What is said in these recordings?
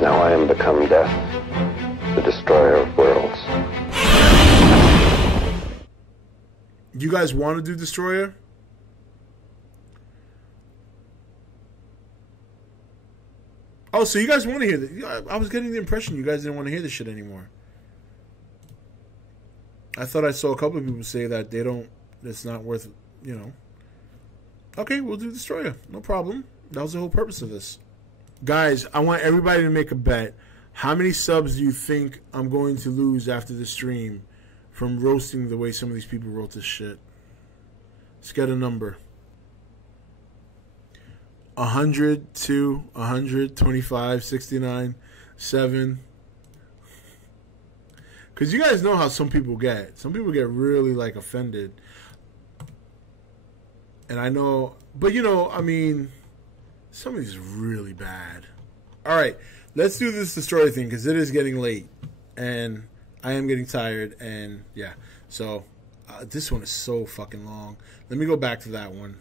Now I am become death, the destroyer of worlds. You guys want to do Destroyah? Oh, so you guys want to hear that? I was getting the impression you guys didn't want to hear this shit anymore. I thought I saw a couple of people say that they don't, it's not worth, you know. Okay, we'll do Destroyah. No problem. That was the whole purpose of this. Guys, I want everybody to make a bet. How many subs do you think I'm going to lose after the stream from roasting the way some of these people wrote this shit? Let's get a number. 100, 2, 100, 25, 69, 7. Because you guys know how some people get. Some people get really, like, offended. And I know, but you know, I mean, some of these are really bad. All right, let's do this Destroyah thing because it is getting late. And I am getting tired. And yeah, so this one is so fucking long. Let me go back to that one.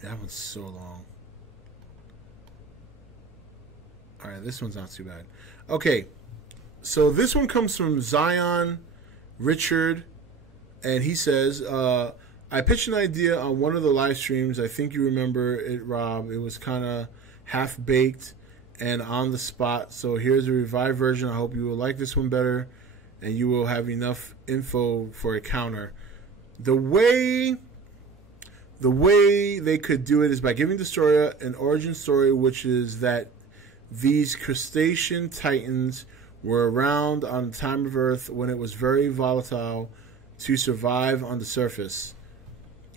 That one's so long. All right, this one's not too bad. Okay, so this one comes from Zion Richard, and he says, I pitched an idea on one of the live streams. I think you remember it, Rob. It was kind of half-baked and on the spot. So here's a revived version. I hope you will like this one better, and you will have enough info for a counter. The way they could do it is by giving Destroyah an origin story, which is that these crustacean titans were around on the time of Earth when it was very volatile to survive on the surface.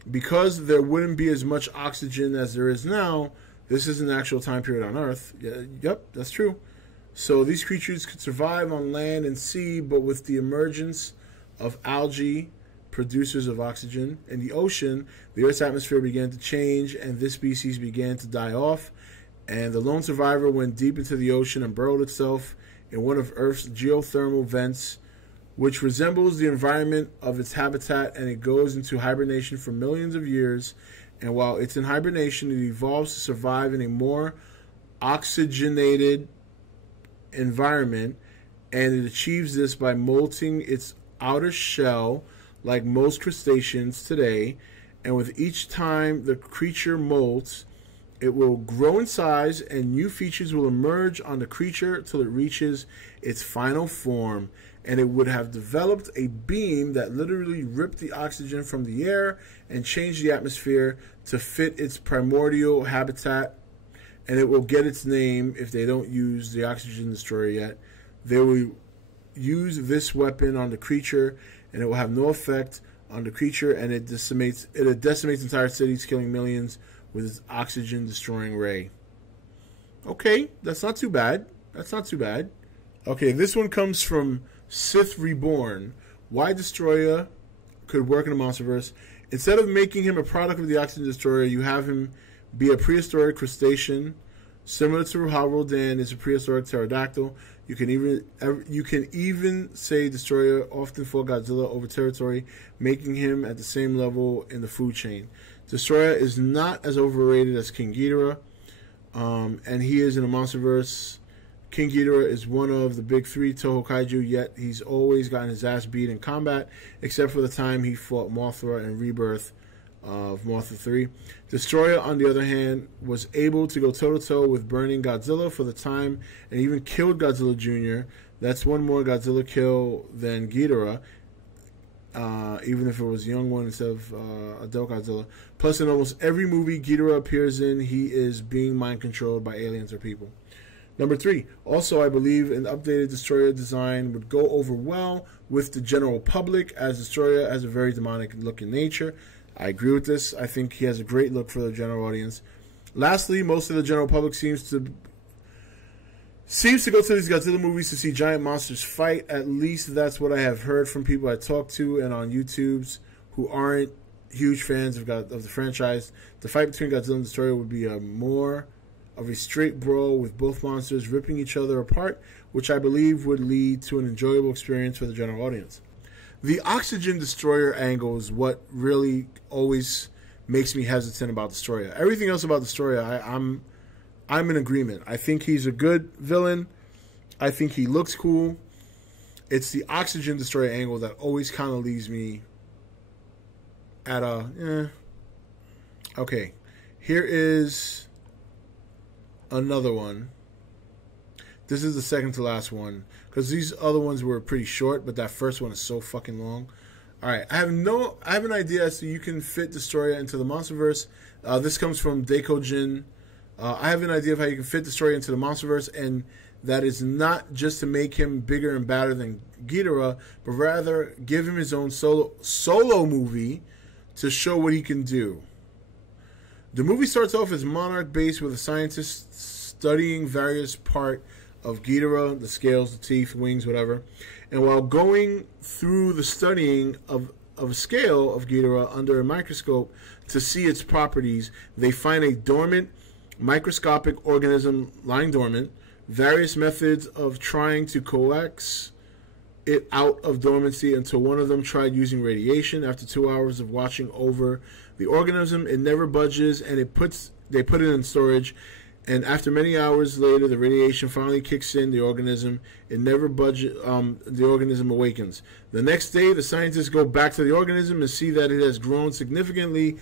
Because there wouldn't be as much oxygen as there is now, this is an actual time period on Earth. Yeah, yep, that's true. So these creatures could survive on land and sea, but with the emergence of algae, producers of oxygen, in the ocean, the Earth's atmosphere began to change, and this species began to die off. And the lone survivor went deep into the ocean and burrowed itself in one of Earth's geothermal vents, which resembles the environment of its habitat, and it goes into hibernation for millions of years. And while it's in hibernation, it evolves to survive in a more oxygenated environment, and it achieves this by molting its outer shell like most crustaceans today. And with each time the creature molts, it will grow in size, and new features will emerge on the creature till it reaches its final form. And it would have developed a beam that literally ripped the oxygen from the air and changed the atmosphere to fit its primordial habitat. And it will get its name if they don't use the oxygen destroyer yet. They will use this weapon on the creature, and it will have no effect on the creature, and it decimates entire cities, killing millions with its oxygen destroying ray. Okay, that's not too bad. That's not too bad. Okay, this one comes from Sith Reborn. Why Destroyah could work in the Monsterverse. Instead of making him a product of the Oxygen Destroyer, you have him be a prehistoric crustacean, similar to how Rodan is a prehistoric pterodactyl. You can even say Destroyah often fought Godzilla over territory, making him at the same level in the food chain. Destroyah is not as overrated as King Ghidorah, and he is in the Monsterverse. King Ghidorah is one of the big three Toho Kaiju, yet he's always gotten his ass beat in combat, except for the time he fought Mothra in Rebirth of Mothra 3. Destroyah, on the other hand, was able to go toe-to-toe with burning Godzilla for the time, and even killed Godzilla Jr. That's one more Godzilla kill than Ghidorah, even if it was a young one instead of adult Godzilla. Plus, in almost every movie Ghidorah appears in, he is being mind-controlled by aliens or people. Number 3, also I believe an updated Destroyah design would go over well with the general public, as Destroyah has a very demonic look in nature. I agree with this. I think he has a great look for the general audience. Lastly, most of the general public seems seems to go to these Godzilla movies to see giant monsters fight. At least that's what I have heard from people I talked to and on YouTube's who aren't huge fans of the franchise. The fight between Godzilla and Destroyer would be more of a straight brawl with both monsters ripping each other apart, which I believe would lead to an enjoyable experience for the general audience. The oxygen destroyer angle is what really always makes me hesitant about Destroyer. Everything else about Destroyer, I'm in agreement. I think he's a good villain. I think he looks cool. It's the oxygen destroyer angle that always kind of leaves me at Okay, here is another one. This is the second to last one because these other ones were pretty short, but that first one is so fucking long. All right, I have an idea as to you can fit Destroyer into the Monsterverse. This comes from Dekojin. I have an idea of how you can fit Destroyer into the Monsterverse, and that is not just to make him bigger and badder than Ghidorah, but rather give him his own solo movie to show what he can do. The movie starts off as Monarch base with a scientist studying various parts of Ghidorah, the scales, the teeth, wings, whatever. And while going through the studying of a scale of Ghidorah under a microscope to see its properties, they find a dormant microscopic organism lying dormant. Various methods of trying to coax it out of dormancy until one of them tried using radiation. After 2 hours of watching over the organism, it never budges, and they put it in storage. And after many hours later, the radiation finally kicks in the organism. It never budges. The organism awakens. The next day, the scientists go back to the organism and see that it has grown significantly,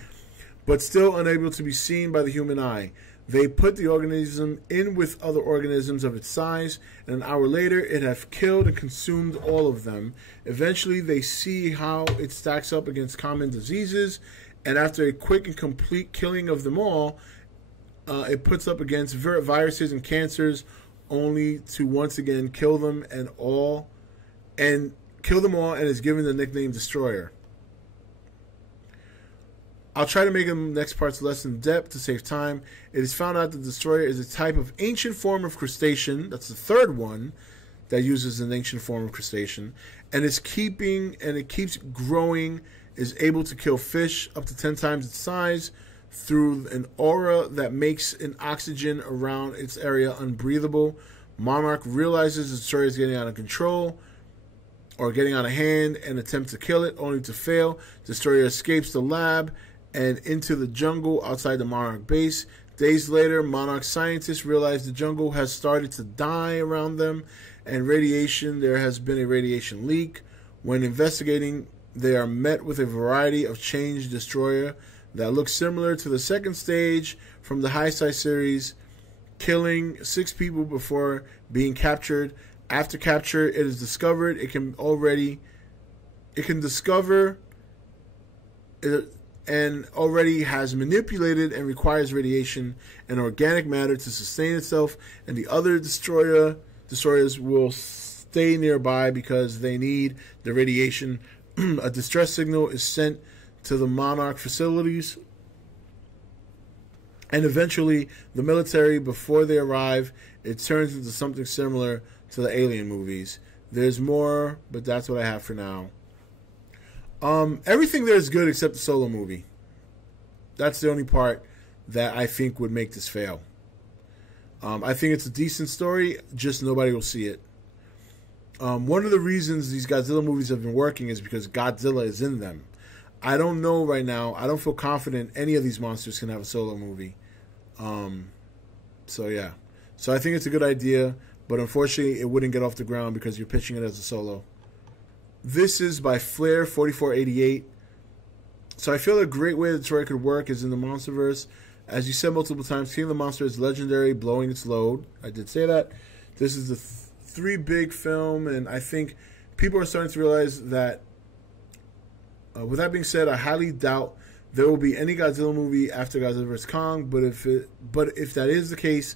but still unable to be seen by the human eye. They put the organism in with other organisms of its size, and an hour later, it has killed and consumed all of them. Eventually, they see how it stacks up against common diseases, and after a quick and complete killing of them all, it puts up against viruses and cancers, only to once again kill them all, and is given the nickname Destroyer. I'll try to make them next parts less in depth to save time. It is found out that Destroyer is a type of ancient form of crustacean. That's the third one that uses an ancient form of crustacean, and it keeps growing. Is able to kill fish up to 10 times its size through an aura that makes an oxygen around its area unbreathable. Monarch realizes the Destroyer is getting out of control or getting out of hand and attempts to kill it, only to fail. Destroyer escapes the lab and into the jungle outside the Monarch base. Days later, Monarch scientists realize the jungle has started to die around them, and there has been a radiation leak. When investigating, they are met with a variety of changed Destroyer that look similar to the second stage from the High Side series, killing 6 people before being captured. After capture, it is discovered and already has manipulated and requires radiation and organic matter to sustain itself, and the other destroyers will stay nearby because they need the radiation. A distress signal is sent to the Monarch facilities, and eventually the military, before they arrive, it turns into something similar to the Alien movies. There's more, but that's what I have for now. Everything there is good except the solo movie. That's the only part that I think would make this fail. I think it's a decent story, just nobody will see it. One of the reasons these Godzilla movies have been working is because Godzilla is in them. I don't know right now. I don't feel confident any of these monsters can have a solo movie. So yeah. So I think it's a good idea, but unfortunately it wouldn't get off the ground because you're pitching it as a solo. This is by Flair4488. So I feel a great way that Destroyer could work is in the Monsterverse. As you said multiple times, King of the Monster is legendary, blowing its load. I did say that. This is the 3 big film, and I think people are starting to realize that. With that being said, I highly doubt there will be any Godzilla movie after Godzilla vs. Kong. But if that is the case,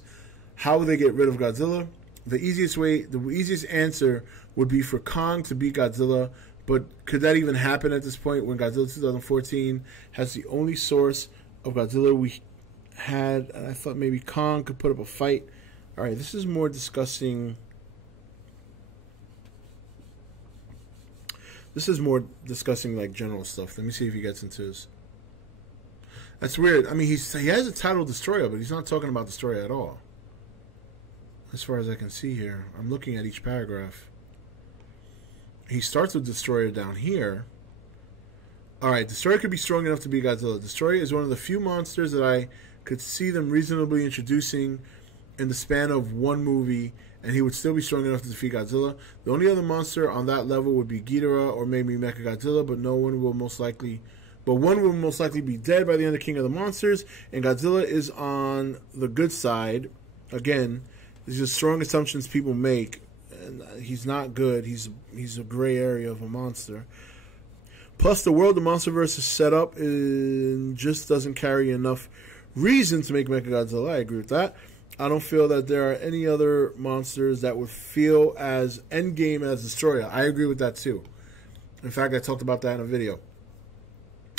how will they get rid of Godzilla? The easiest answer would be for Kong to beat Godzilla. But could that even happen at this point when Godzilla 2014 has the only source of Godzilla we had? And I thought maybe Kong could put up a fight. All right, this is more discussing. This is more discussing like general stuff. Let me see if he gets into this. That's weird. I mean, he has a title Destroyah, but he's not talking about Destroyah at all. As far as I can see here, I'm looking at each paragraph. He starts with Destroyah down here. All right, Destroyah could be strong enough to be Godzilla. Destroyah is one of the few monsters that I could see them reasonably introducing in the span of one movie, and he would still be strong enough to defeat Godzilla. The only other monster on that level would be Ghidorah or maybe Mechagodzilla, but one will most likely be dead by the end of King of the Monsters, and Godzilla is on the good side. Again, these are strong assumptions people make, and he's not good. He's a gray area of a monster. Plus, the world the Monsterverse is set up just doesn't carry enough reason to make Mechagodzilla. I agree with that. I don't feel that there are any other monsters that would feel as endgame as Destroyah. I agree with that too. In fact, I talked about that in a video.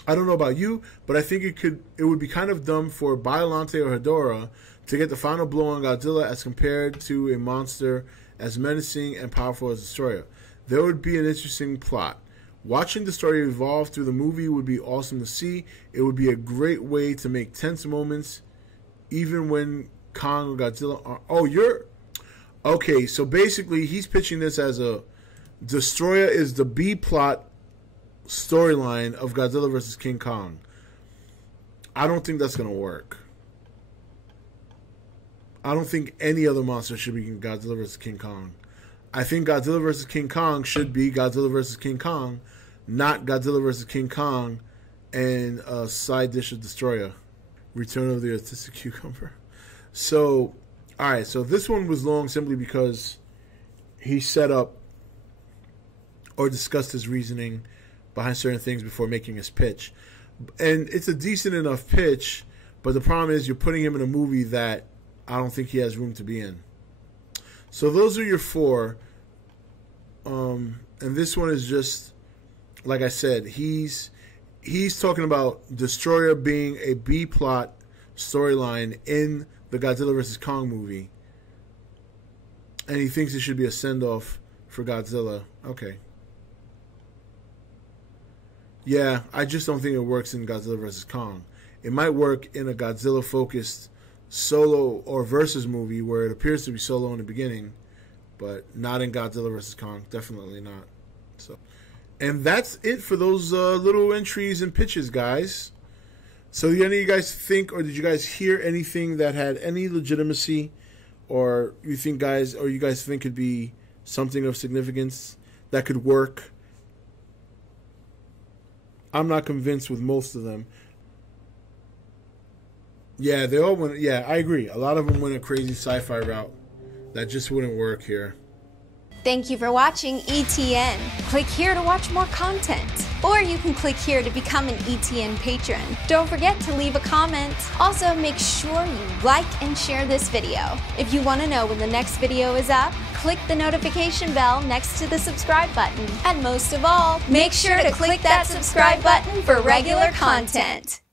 I don't know about you, but I think it would be kind of dumb for Biollante or Hedorah to get the final blow on Godzilla as compared to a monster as menacing and powerful as Destroyah. There would be an interesting plot. Watching Destroyah evolve through the movie would be awesome to see. It would be a great way to make tense moments, even when Kong or Godzilla are... Oh, you're... Okay, so basically he's pitching this as a... Destroyah is the B-plot storyline of Godzilla versus King Kong. I don't think that's going to work. I don't think any other monster should be Godzilla versus King Kong. I think Godzilla versus King Kong should be Godzilla versus King Kong, not Godzilla versus King Kong and a side dish of Destroyah. Return of the Autistic Cucumber. So, alright, so this one was long simply because he set up or discussed his reasoning behind certain things before making his pitch. And it's a decent enough pitch, but the problem is you're putting him in a movie that I don't think he has room to be in. So those are your four. And this one is just, like I said, he's talking about Destroyah being a B-plot storyline in the Godzilla vs. Kong movie. And he thinks it should be a send-off for Godzilla. Okay. Yeah, I just don't think it works in Godzilla vs. Kong. It might work in a Godzilla-focused solo or versus movie where it appears to be solo in the beginning, but not in Godzilla vs. Kong. Definitely not. So, and that's it for those little entries and pitches, guys. So, did any of you guys think, or did you guys hear anything that had any legitimacy, or you guys think could be something of significance that could work? I'm not convinced with most of them. Yeah, they all went. Yeah, I agree. A lot of them went a crazy sci-fi route that just wouldn't work here. Thank you for watching E.T.N. Click here to watch more content. Or you can click here to become an E.T.N. patron. Don't forget to leave a comment. Also, make sure you like and share this video. If you want to know when the next video is up, click the notification bell next to the subscribe button. And most of all, make sure to click that subscribe button for regular content.